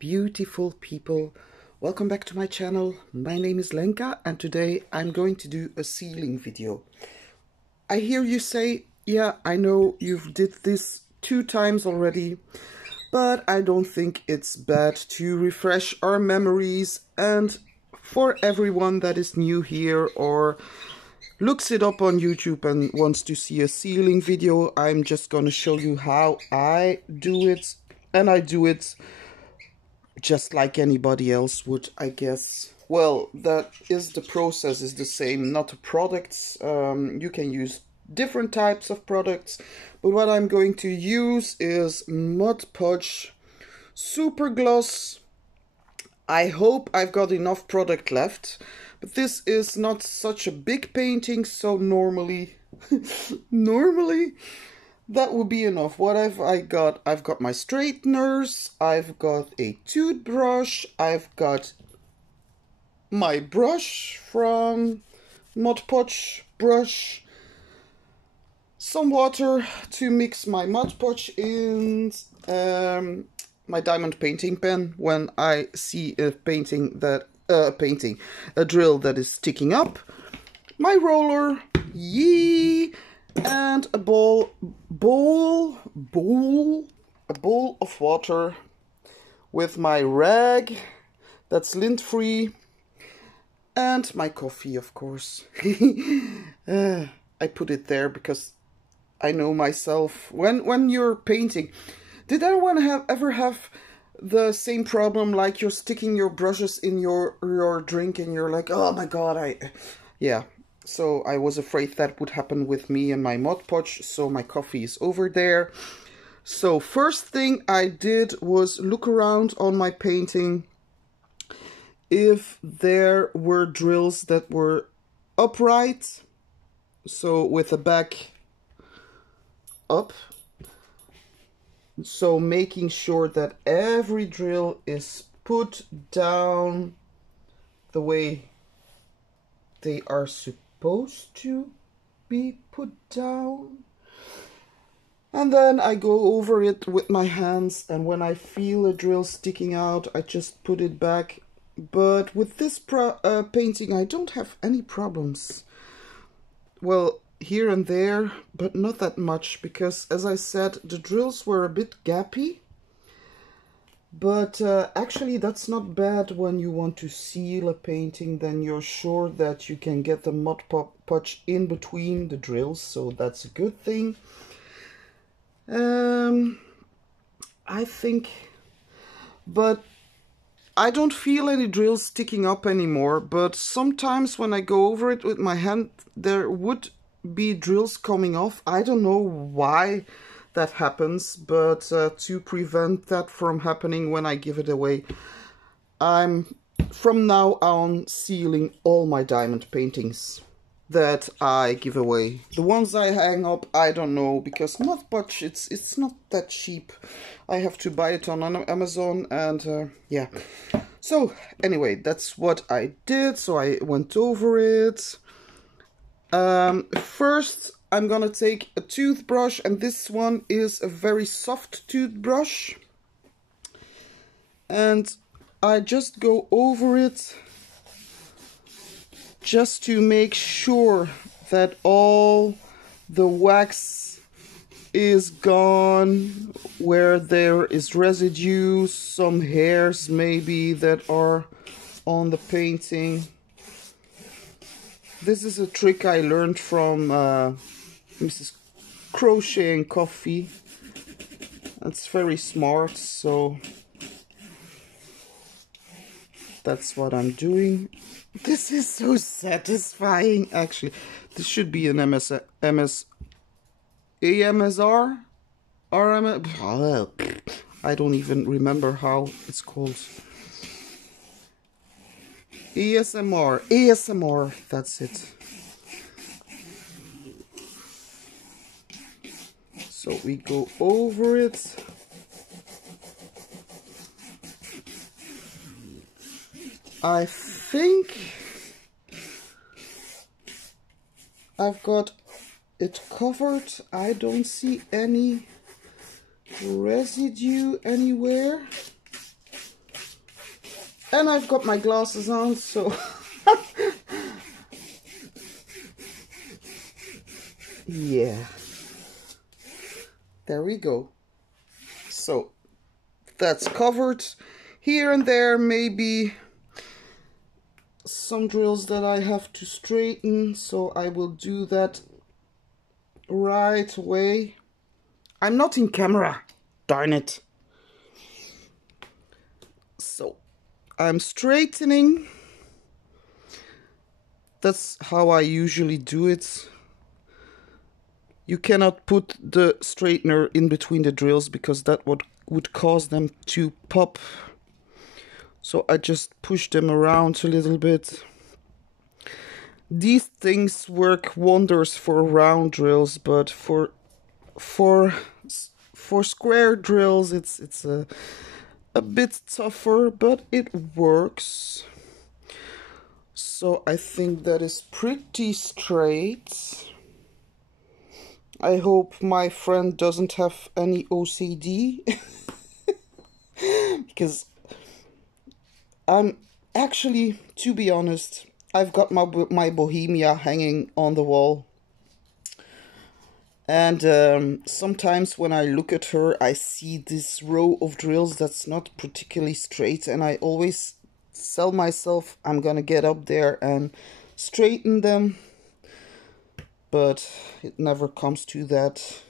beautiful people, welcome back to my channel. My name is Lenka and today I'm going to do a ceiling video. I hear you say, yeah, I know you've did this 2 times already, but I don't think it's bad to refresh our memories. And for everyone that is new here or looks it up on YouTube and wants to see a ceiling video, I'm just gonna show you how I do it. And I do it just like anybody else would, I guess. Well, that is, the process is the same, not the products. You can use different types of products, but what I'm going to use is Mod Podge Super Gloss. I hope I've got enough product left, but this is not such a big painting, so normally that would be enough. What have I got? I've got my straighteners, I've got a toothbrush, I've got my brush from Mod Podge brush, some water to mix my Mod Podge in, my diamond painting pen when I see a a drill that is sticking up, my roller, and a bowl of water with my rag that's lint free, and my coffee, of course. I put it there because I know myself, when you're painting, did anyone ever have the same problem, like you're sticking your brushes in your drink and you're like, oh my god, yeah. So I was afraid that would happen with me and my Mod Podge, so my coffee is over there. So first thing I did was look around on my painting if there were drills that were upright, so with the back up. So making sure that every drill is put down the way they are supposed to be put down. And then I go over it with my hands, and when I feel a drill sticking out, I just put it back. But with this painting, I don't have any problems. Well, here and there, but not that much, because as I said, the drills were a bit gappy. But actually that's not bad when you want to seal a painting, then you're sure that you can get the Mod Podge in between the drills, so that's a good thing. I think, but I don't feel any drills sticking up anymore, but sometimes when I go over it with my hand, there would be drills coming off. I don't know why that happens, but to prevent that from happening when I give it away, I'm from now on sealing all my diamond paintings that I give away. The ones I hang up, I don't know, because Mod Podge, it's not that cheap. I have to buy it on Amazon, and yeah. So anyway, that's what I did. So I went over it. First I'm gonna take a toothbrush, and this one is a very soft toothbrush, and I just go over it just to make sure that all the wax is gone, where there is residue, some hairs maybe that are on the painting. This is a trick I learned from Mrs. Crochet and Coffee. That's very smart, so that's what I'm doing. This is so satisfying, actually. This should be an AMSR? I don't even remember how it's called. ASMR, that's it. So we go over it. I think I've got it covered. I don't see any residue anywhere. And I've got my glasses on, so yeah, there we go. So that's covered. Here and there maybe some drills that I have to straighten, so I will do that right away. I'm not in camera, darn it. So I'm straightening. That's how I usually do it. You cannot put the straightener in between the drills because that would cause them to pop. So I just push them around a little bit. These things work wonders for round drills, but for square drills it's a bit tougher, but it works. So I think that is pretty straight. I hope my friend doesn't have any OCD because I'm actually, to be honest, I've got my Bohemia hanging on the wall. And sometimes when I look at her, I see this row of drills that's not particularly straight, and I always tell myself I'm gonna get up there and straighten them. But it never comes to that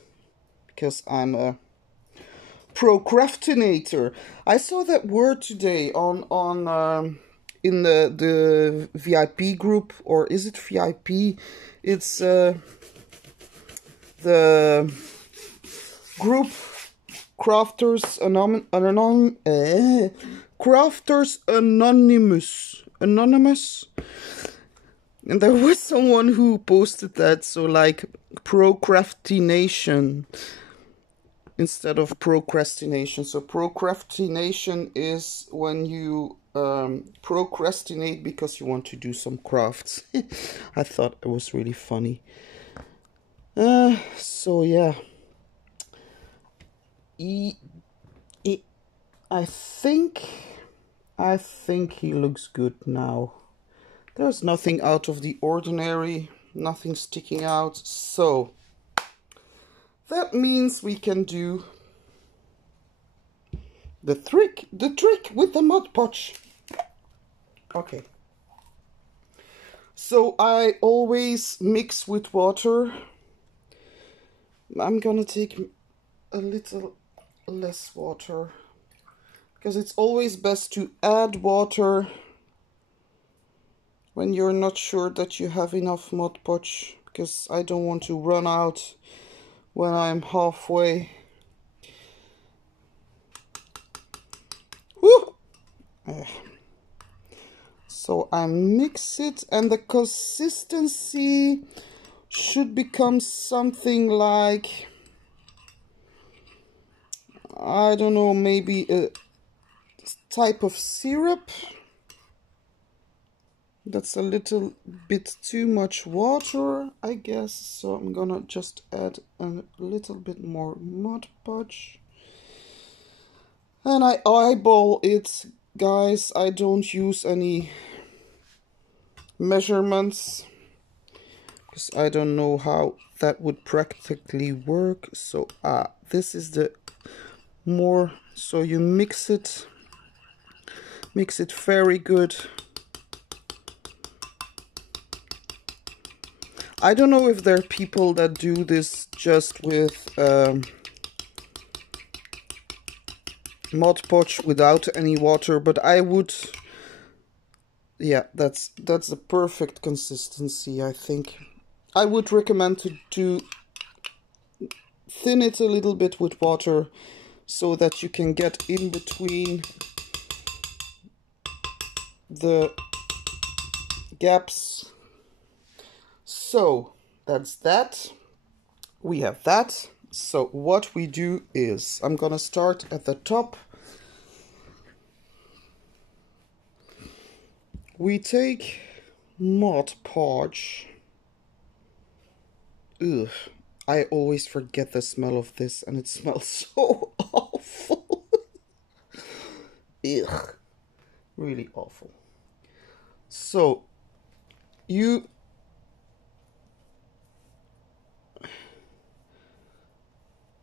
because I'm a procrastinator. I saw that word today on in the VIP group, or is it VIP? It's the group Crafters Crafters Anonymous. And there was someone who posted that, so like procrastination instead of procrastination. So procrastination is when you procrastinate because you want to do some crafts. I thought it was really funny. So yeah, I think he looks good now. There's nothing out of the ordinary, nothing sticking out, so that means we can do the trick with the Mod Podge. Okay. So I always mix with water. I'm gonna take a little less water because it's always best to add water when you're not sure that you have enough Mod Podge, because I don't want to run out when I'm halfway. Woo! So I mix it, and the consistency should become something like, I don't know, maybe a type of syrup. That's a little bit too much water, I guess, so I'm gonna just add a little bit more Mod Podge. And I eyeball it, guys. I don't use any measurements because I don't know how that would practically work. So this is the more, so you mix it very good. I don't know if there are people that do this just with Mod Podge without any water, but I would, yeah, that's the perfect consistency, I think. I would recommend to thin it a little bit with water so that you can get in between the gaps. So that's that. We have that. So what we do is, I'm gonna start at the top. We take Mod Podge. Ugh, I always forget the smell of this, and it smells so awful. Ugh, Really awful. So you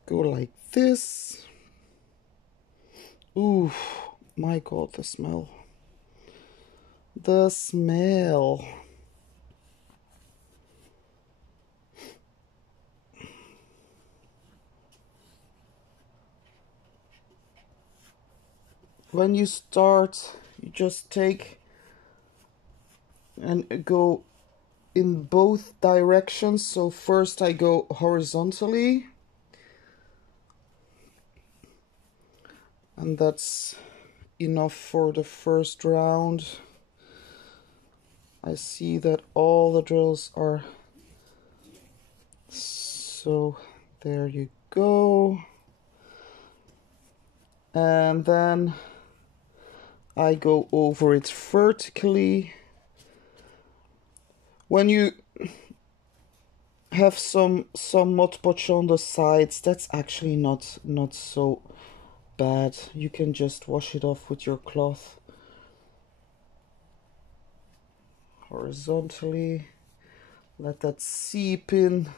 go like this. Ooh, my God, the smell. The smell. When you start, you just take and go in both directions. So first I go horizontally, and that's enough for the first round. I see that all the drills are, so there you go. And then I go over it vertically. When you have some Mod Podge on the sides, that's actually not so bad. You can just wash it off with your cloth. Horizontally, let that seep in.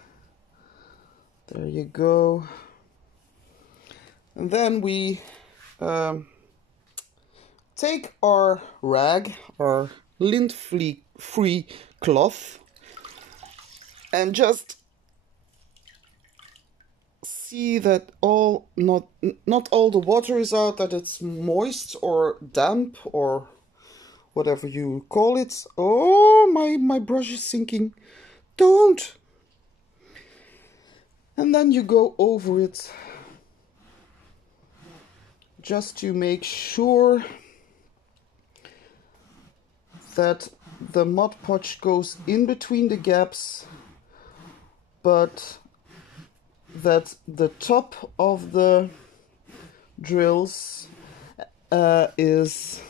There you go. And then we take our rag, our lint-free cloth, and just see that not all the water is out, that it's moist or damp or whatever you call it. Oh, my brush is sinking. Don't. And then you go over it just to make sure that the Mod Podge goes in between the gaps, but that the top of the drills is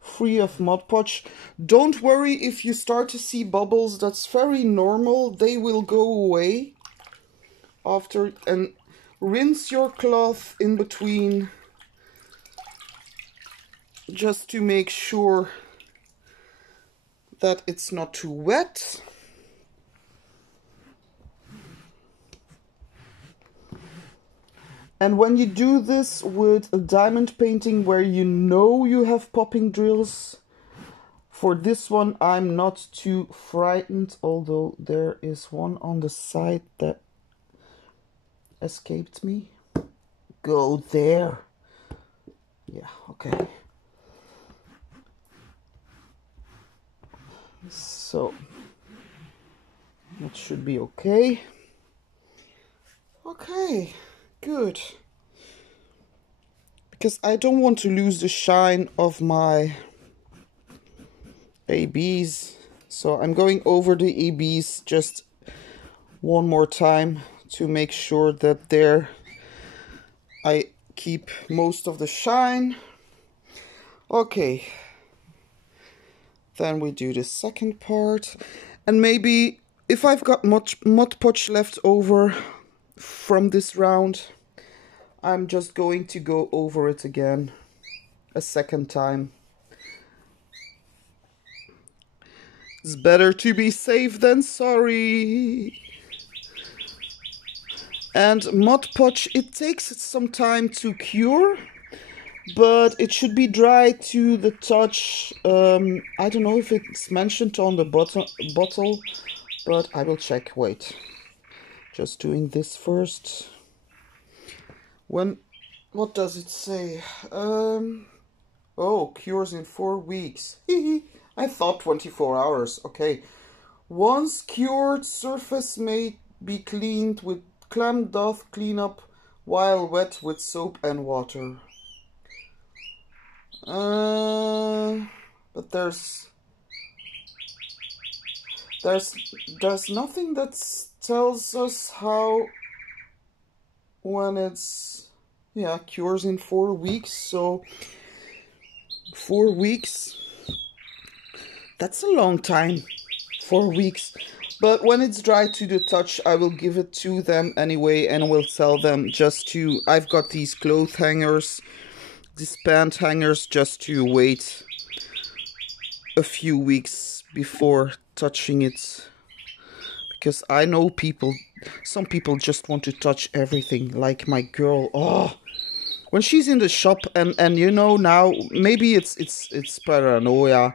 free of Mod Podge. Don't worry if you start to see bubbles, that's very normal. They will go away after, and rinse your cloth in between just to make sure that it's not too wet. And when you do this with a diamond painting where you know you have popping drills, for this one I'm not too frightened, although there is one on the side that escaped me. Go there. Yeah, okay. So that should be okay. Okay, good. Because I don't want to lose the shine of my ABs. So I'm going over the ABs just one more time to make sure that there I keep most of the shine. Okay, then we do the second part, and maybe if I've got much Mod Podge left over from this round, I'm just going to go over it again a second time. It's better to be safe than sorry. And Mod Podge, it takes some time to cure, but it should be dry to the touch. I don't know if it's mentioned on the bottle, but I will check. Wait, just doing this first. What does it say? Oh, cures in 4 weeks. I thought 24 hours. Okay. Once cured, surface may be cleaned with clam doth cleanup while wet with soap and water. But there's nothing that tells us how, when it's, yeah, cures in 4 weeks. So 4 weeks, that's a long time. 4 weeks. But when it's dry to the touch, I will give it to them anyway, and will sell them just to... I've got these clothes hangers. these pant hangers just to wait a few weeks before touching it, because I know some people just want to touch everything, like my girl. Oh, when she's in the shop, and you know, now maybe it's paranoia,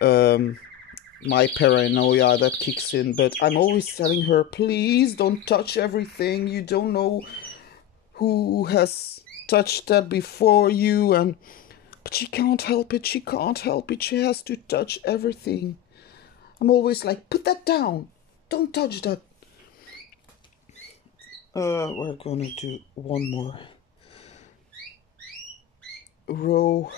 my paranoia that kicks in, but I'm always telling her, please don't touch everything, you don't know who has touched that before you. And but she can't help it, she has to touch everything. I'm always like, put that down, don't touch that. We're gonna do one more row.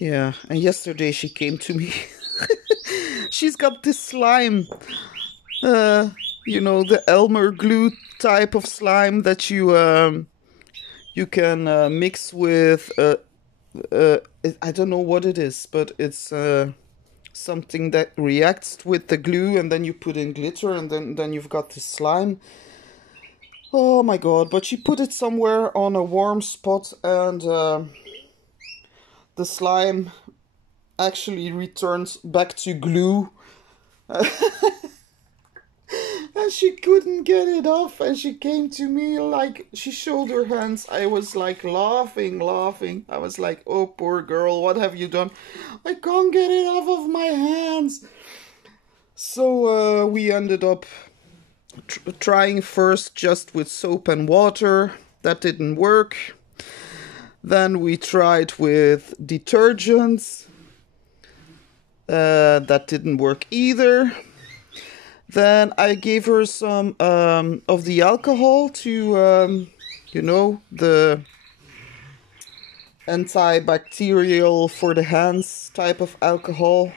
Yeah, and yesterday she came to me. She's got this slime, you know, the Elmer glue type of slime that you can mix with. I don't know what it is, but it's something that reacts with the glue, and then you put in glitter, and then you've got this slime. Oh my god! But she put it somewhere on a warm spot, and the slime actually returns back to glue. And she couldn't get it off, and she came to me, like, she showed her hands. I was like laughing. I was like, oh, poor girl, what have you done? I can't get it off of my hands. So we ended up trying first just with soap and water. That didn't work. Then we tried with detergents. That didn't work either. Then I gave her some of the alcohol to, you know, the antibacterial for the hands type of alcohol.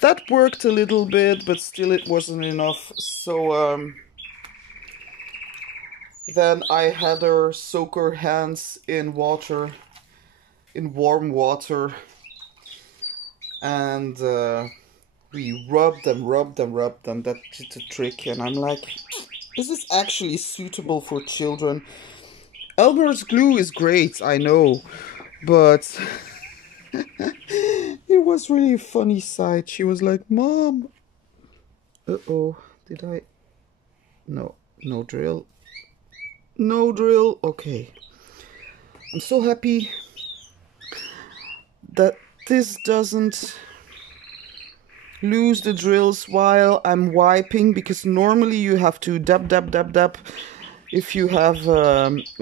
That worked a little bit, but still it wasn't enough. So then I had her soak her hands in water, in warm water, and we rubbed them. That did the trick. And I'm like, is this actually suitable for children? Elmer's glue is great, I know, but it was really a funny sight. She was like, Mom. Uh-oh, did I? No drill. No drill. Okay. I'm so happy that this doesn't lose the drills while I'm wiping, because normally you have to dab if you have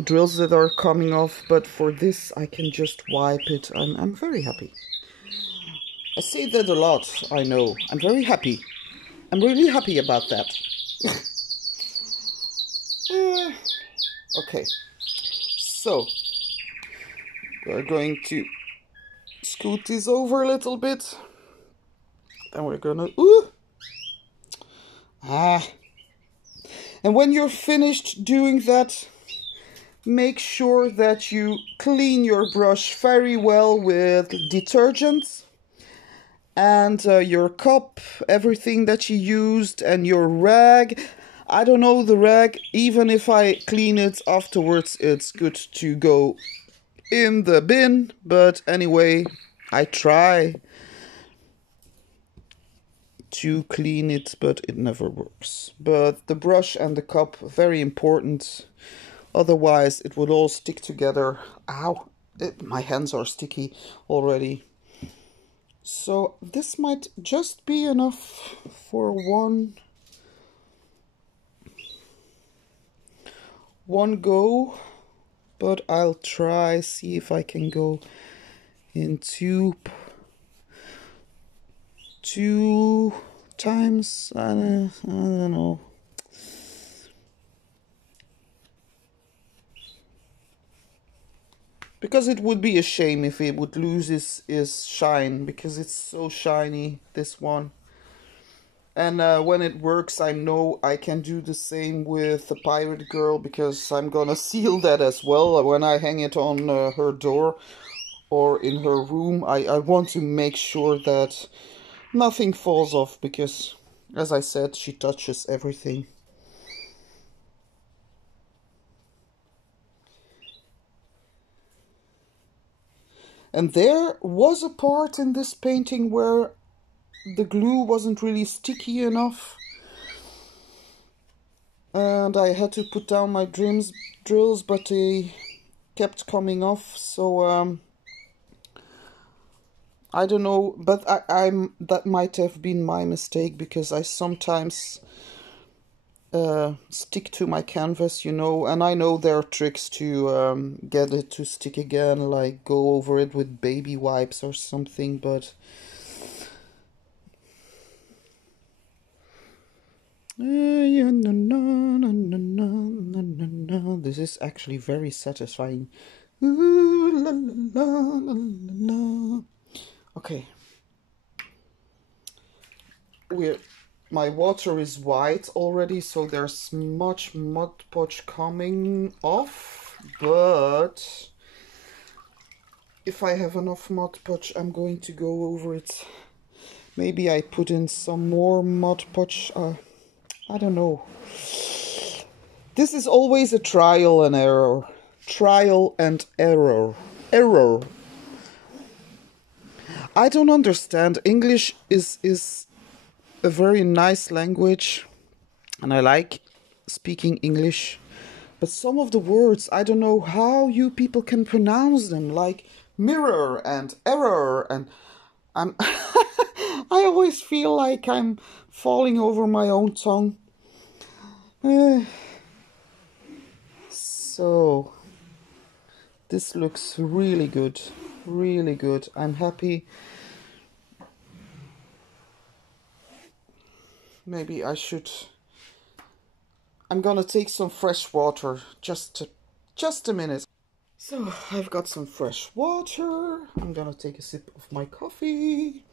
drills that are coming off, but for this I can just wipe it. I'm very happy. I say that a lot, I know. I'm very happy. I'm really happy about that. Okay, so we're going to scoot this over a little bit. And we're gonna, and when you're finished doing that, make sure that you clean your brush very well with detergent, and your cup, everything that you used, and your rag. I don't know, the rag, even if I clean it afterwards, it's good to go in the bin, but anyway, I try to clean it, but it never works. But the brush and the cup, very important, otherwise it would all stick together. Ow, my hands are sticky already. So this might just be enough for one go, but I'll try, see if I can go in two times. I don't know. Because it would be a shame if it would lose its shine, because it's so shiny, this one. And when it works, I know I can do the same with the Pirate Girl, because I'm gonna seal that as well. When I hang it on her door or in her room, I want to make sure that nothing falls off, because As I said, she touches everything. And there was a part in this painting where the glue wasn't really sticky enough. And I had to put down my drills, but they kept coming off. So I don't know, but that might have been my mistake, because I sometimes stick to my canvas, you know, and I know there are tricks to get it to stick again, like go over it with baby wipes or something, but this is actually very satisfying. Okay. My water is white already, so there's much Mod Podge coming off, but if I have enough Mod Podge, I'm going to go over it. Maybe I put in some more Mod Podge. I don't know. This is always a trial and error. Trial and error. Error. I don't understand. English is a very nice language, and I like speaking English. But some of the words, I don't know how you people can pronounce them, like mirror and error, and I'm I always feel like I'm falling over my own tongue. So this looks really good, really good. I'm happy. Maybe I should. I'm gonna take some fresh water. Just a minute. So I've got some fresh water. I'm gonna take a sip of my coffee.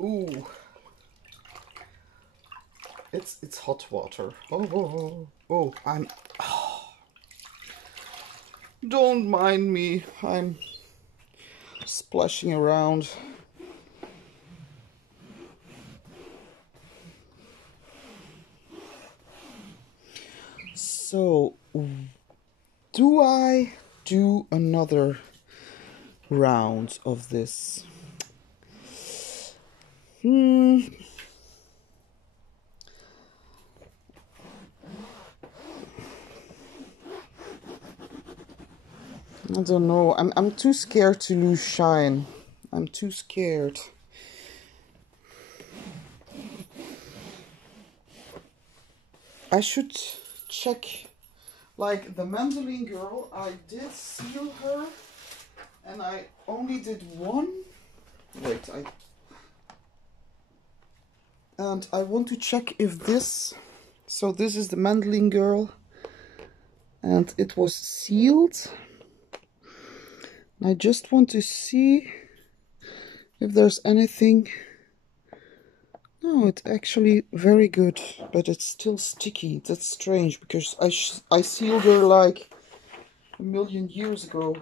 Ooh, it's hot water. Oh, don't mind me. I'm splashing around. So, do I do another round of this? I don't know. I'm too scared to lose shine. I'm too scared. I should check. Like the mandolin girl, I did seal her, and I only did one. Wait, and I want to check if this. So this is the mandolin girl, and it was sealed. I just want to see if there's anything. No, it's actually very good, but it's still sticky. That's strange, because I sealed her like a million years ago.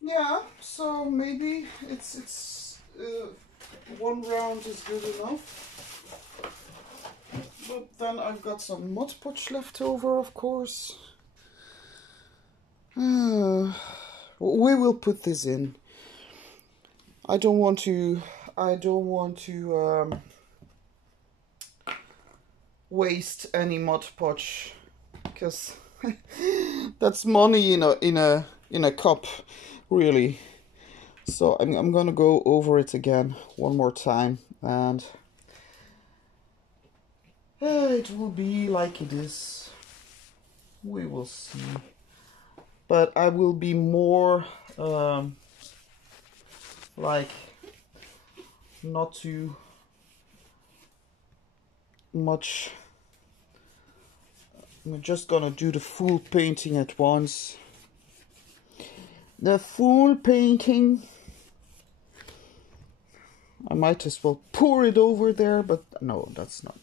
Yeah, so maybe it's one round is good enough. But then I've got some Mod Podge left over, of course. We will put this in. I don't want to waste any Mod Podge, because that's money in a cup, really. So I'm gonna go over it again one more time, and it will be like it is. We will see. But I will be more like not too much. I'm just gonna do the full painting at once. The full painting. I might as well pour it over there, but no, that's not.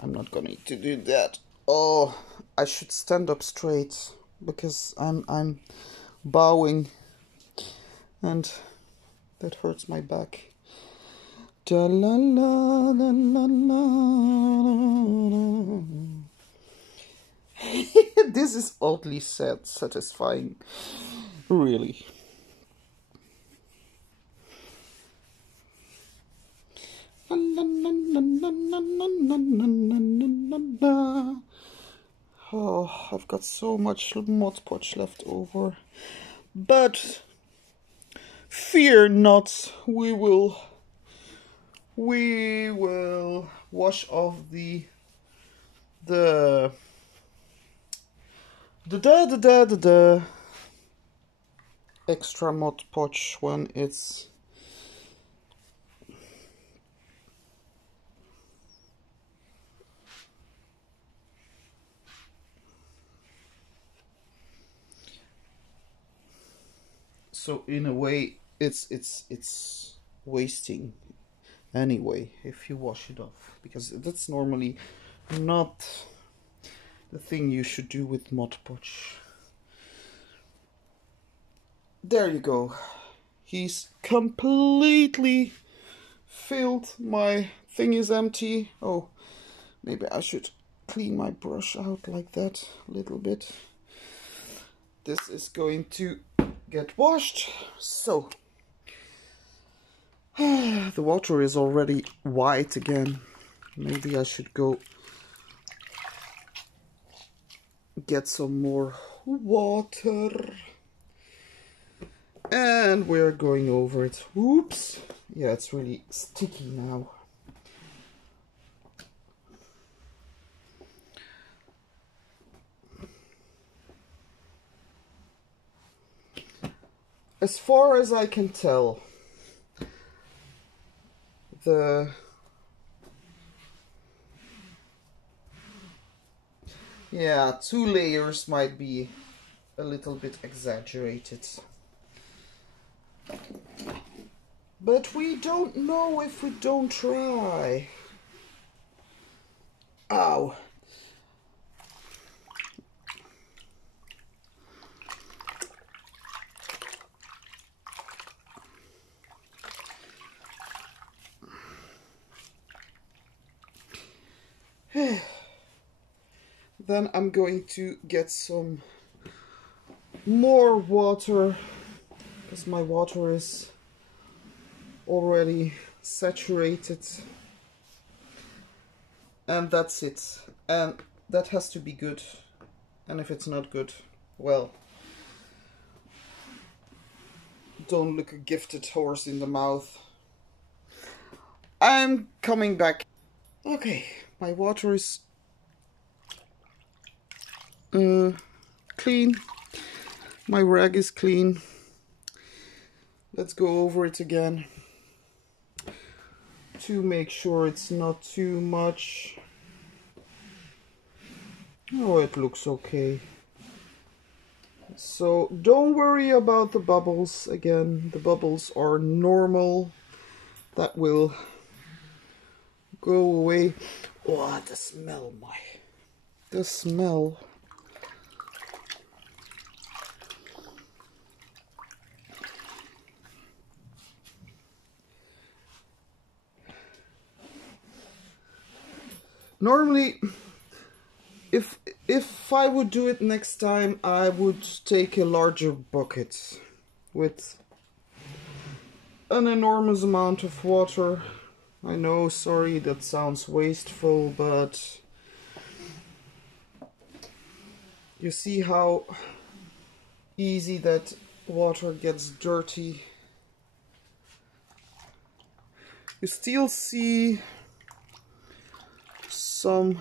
I'm not going to do that. Oh, I should stand up straight, because I'm bowing, and that hurts my back. Da la la la la la. This is oddly satisfying, really. Oh, I've got so much Mod Podge left over, but fear not, we will wash off the extra Mod Podge when it's so in a way it's wasting anyway if you wash it off, because that's normally not the thing you should do with Mod Podge. There you go. He's completely filled. My thing is empty. Oh, maybe I should clean my brush out like that a little bit. This is going to get washed. So the water is already white again. Maybe I should go get some more water. And we're going over it. Oops. Yeah, it's really sticky now. As far as I can tell, the two layers might be a little bit exaggerated. But we don't know if we don't try. Ow. Then I'm going to get some more water, because my water is already saturated, and that's it. And that has to be good, and if it's not good, well, don't look a gifted horse in the mouth. I'm coming back. Okay, my water is clean, my rag is clean. Let's go over it again to make sure it's not too much. Oh, it looks okay. So don't worry about the bubbles. Again, the bubbles are normal. That will go away. Oh, the smell, the smell. Normally, if I would do it next time, I would take a larger bucket with an enormous amount of water. I know, sorry, that sounds wasteful, but you see how easy that water gets dirty. You still see some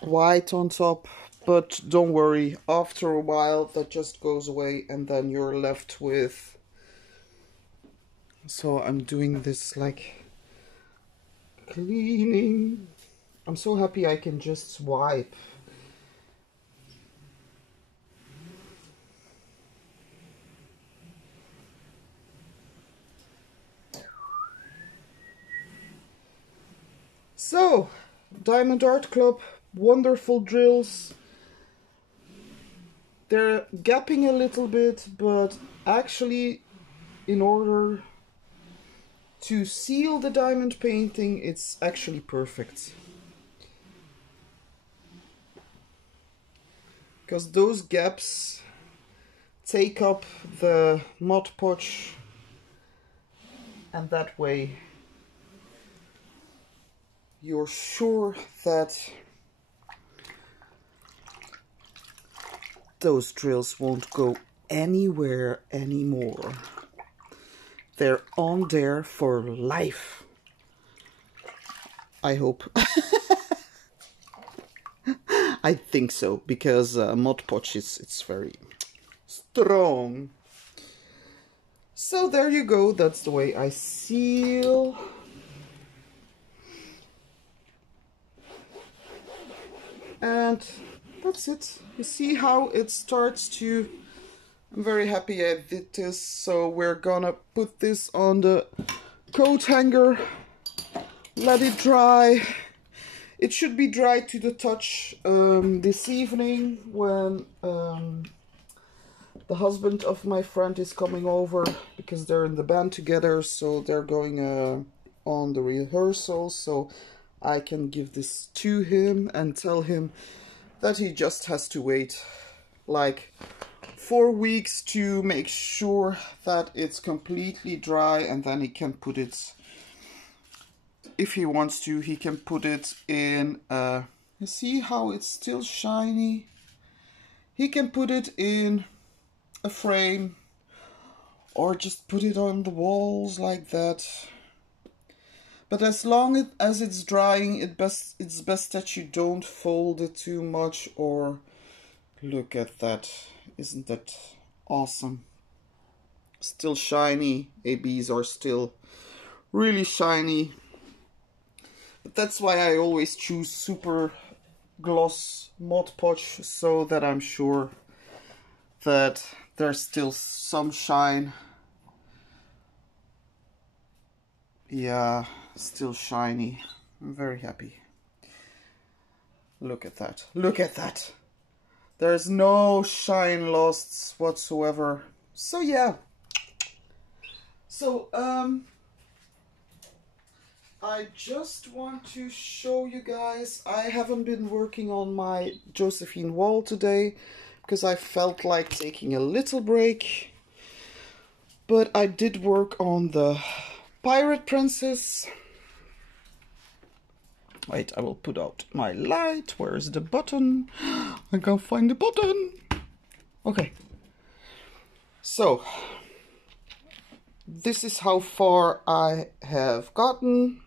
white on top, but don't worry, after a while that just goes away and then you're left with... So I'm doing this like cleaning. I'm so happy I can just wipe. So, Diamond Art Club, wonderful drills. They're gapping a little bit, but actually in order to seal the diamond painting, it's actually perfect. Because those gaps take up the Mod Podge, and that way you're sure that those drills won't go anywhere anymore. They're on there for life. I hope. I think so, because Mod Podge it's very strong. So there you go, that's the way I seal. And that's it. You see how it starts to... I'm very happy I did this. So we're gonna put this on the coat hanger, let it dry. It should be dry to the touch this evening when the husband of my friend is coming over, because they're in the band together, so they're going on the rehearsal, so I can give this to him and tell him that he just has to wait like 4 weeks to make sure that it's completely dry, and then he can put it, if he wants to, he can put it in, you see how it's still shiny? He can put it in a frame, or just put it on the walls like that. But as long as it's drying, it's best that you don't fold it too much. Or look at that, isn't that awesome? Still shiny, ABs are still really shiny. But that's why I always choose super gloss Mod Podge, so that I'm sure that there's still some shine. Yeah, still shiny. I'm very happy. Look at that. Look at that. There's no shine lost whatsoever. So yeah. So I just want to show you guys, I haven't been working on my Josephine wall today because I felt like taking a little break. But I did work on the Pirate Princess. Wait, I will put out my light. Where is the button? I can't find the button. Okay. So, this is how far I have gotten.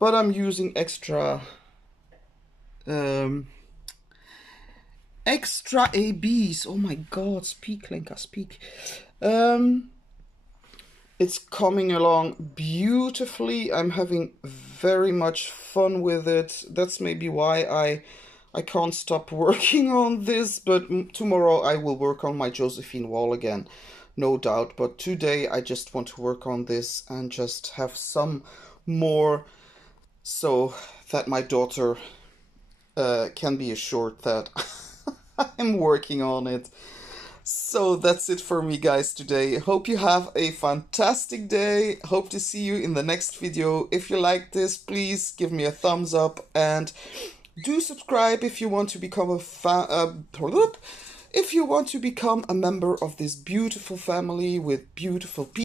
But I'm using extra ABs. Oh my god, speak, Lenka, speak. It's coming along beautifully. I'm having very much fun with it. That's maybe why I can't stop working on this, but tomorrow I will work on my Josephine wall again, no doubt. But today I just want to work on this and just have some more, so that my daughter can be assured that I'm working on it. So that's it for me, guys, today. Hope you have a fantastic day. Hope to see you in the next video. If you like this, please give me a thumbs up and do subscribe if you want to become if you want to become a member of this beautiful family with beautiful people.